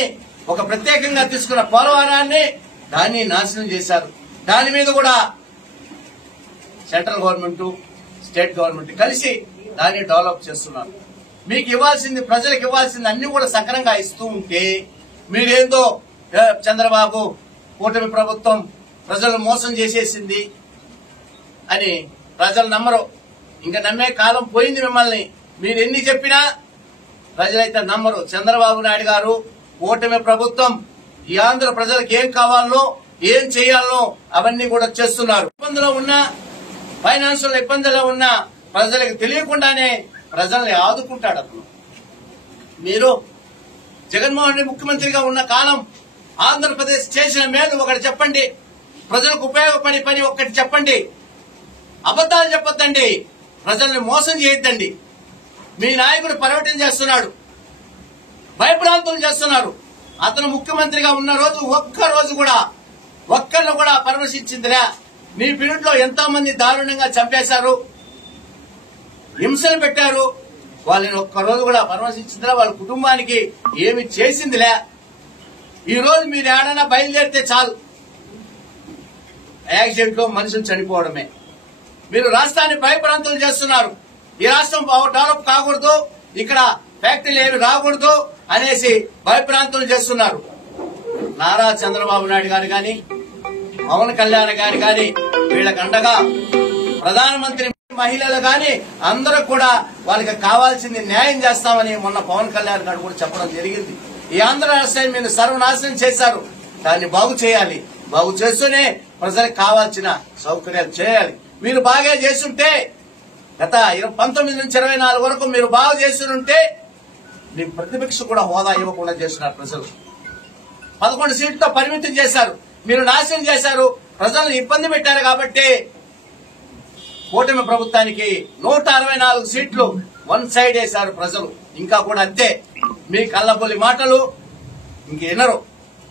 దాన్ని ఒక ప్రత్యేకంగా తీసుకున్న పోలవరాన్ని దాన్ని నాశనం చేశారు. దాని మీద కూడా సెంట్రల్ గవర్నమెంట్ స్టేట్ గవర్నమెంట్ కలిసి దాన్ని డెవలప్ చేస్తున్నారు. మీకు ఇవ్వాల్సింది, ప్రజలకు ఇవ్వాల్సింది అన్ని కూడా సక్రంగా ఇస్తూ ఉంటే మీరేందో చంద్రబాబు కూటమి ప్రభుత్వం ప్రజలను మోసం చేసేసింది అని ప్రజలు నమ్మరు. ఇంకా నమ్మే కాలం పోయింది. మిమ్మల్ని మీరు ఎన్ని చెప్పినా ప్రజలైతే నమ్మరు. చంద్రబాబు నాయుడు గారు కూటమి ప్రభుత్వం ఈ ఆంధ్ర ప్రజలకు ఏం కావాలనో ఏం చేయాలనో అవన్నీ కూడా చేస్తున్నారు. ఇబ్బందులో ఉన్న, ఫైనాన్షియల్ ఇబ్బందుల్లో ఉన్న ప్రజలకు తెలియకుండానే ప్రజల్ని ఆదుకుంటాడు అతను. మీరు జగన్మోహన్ రెడ్డి ముఖ్యమంత్రిగా ఉన్న కాలం ఆంధ్రప్రదేశ్ చేసిన మేలు ఒకటి చెప్పండి, ప్రజలకు ఉపయోగపడే పని ఒక్కటి చెప్పండి. అబద్దాలు చెప్పొద్దండి, ప్రజల్ని మోసం చేయొద్దండి. మీ నాయకుడు పర్యటన చేస్తున్నాడు, భయప్రాంతులు చేస్తున్నారు. అతను ముఖ్యమంత్రిగా ఉన్న రోజు ఒక్కరోజు కూడా ఒక్కరిని కూడా పరామర్శించిందిరా? మీ పీరియడ్ లో ఎంతో మంది దారుణంగా చంపేశారు, హింసలు పెట్టారు. వాళ్ళని ఒక్కరోజు కూడా పరామర్శించిందిరా? వాళ్ళ కుటుంబానికి ఏమి చేసిందిలే? ఈ రోజు మీరు ఏడైనా బయలుదేరితే చాలు యాక్సిడెంట్ లో మనుషులు చనిపోవడమే. మీరు రాష్ట్రాన్ని భయప్రాంతులు చేస్తున్నారు. ఈ రాష్ట్రం డెవలప్ కాకూడదు, ఇక్కడ ఫ్యాక్టరీలు ఏమి రాకూడదు అనేసి భయప్రాంతులు చేస్తున్నారు. నారా చంద్రబాబు నాయుడు గారు గాని, పవన్ కళ్యాణ్ గారు గాని వీళ్ళకి అండగా ప్రధానమంత్రి, మహిళలు గాని అందరూ కూడా వాళ్ళకి కావాల్సింది న్యాయం చేస్తామని మొన్న పవన్ కళ్యాణ్ గారు కూడా చెప్పడం జరిగింది. ఈ ఆంధ్ర రాష్ట్రాన్ని మీరు సర్వనాశనం చేశారు, దాన్ని బాగు చేయాలి. బాగు చేస్తూనే ప్రజలకు కావాల్సిన సౌకర్యాలు చేయాలి. మీరు బాగా చేస్తుంటే గత 19 నుంచి 24 వరకు మీరు బాగా చేస్తుంటే మీ ప్రతిపక్ష కూడా హోదా ఇవ్వకుండా చేస్తున్నారు. ప్రజలు 11 సీట్లతో పరిమితం చేశారు, మీరు నాశనం చేశారు, ప్రజలను ఇబ్బంది పెట్టారు. కాబట్టి కూటమి ప్రభుత్వానికి 164 సీట్లు వన్ సైడ్ వేశారు ప్రజలు. ఇంకా కూడా అంతే, మీ కళ్ళబొల్లి మాటలు ఇంక వినరు.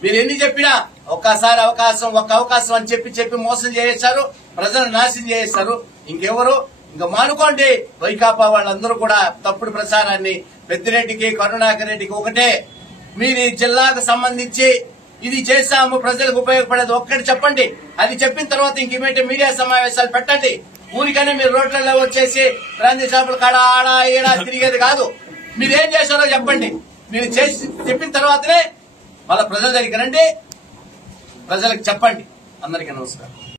మీరు ఎన్ని చెప్పినా ఒక్కసారి అవకాశం, ఒక్క అవకాశం అని చెప్పి మోసం చేశారు, ప్రజలను నాశనం చేశారు. ఇంకెవరు ఇంకా మానుకోండి. వైకాపా వాళ్ళందరూ కూడా తప్పుడు ప్రచారాన్ని పెద్దిరెడ్డికి, కరుణాకర్ రెడ్డికి ఒకటే, మీరు ఈ జిల్లాకు సంబంధించి ఇది చేశాము ప్రజలకు ఉపయోగపడేది ఒక్కటి చెప్పండి. అది చెప్పిన తర్వాత ఇంకేమైతే మీడియా సమావేశాలు పెట్టండి. ఊరికనే మీరు రోడ్లలో వచ్చేసి ప్రాంతీయ షాపుల కాడ ఆడ ఈడ తిరిగేది కాదు. మీరేం చేశారో చెప్పండి. మీరు చేసి చెప్పిన తర్వాతనే వాళ్ళ ప్రజల దగ్గరికి రండి, ప్రజలకు చెప్పండి. అందరికీ నమస్కారం.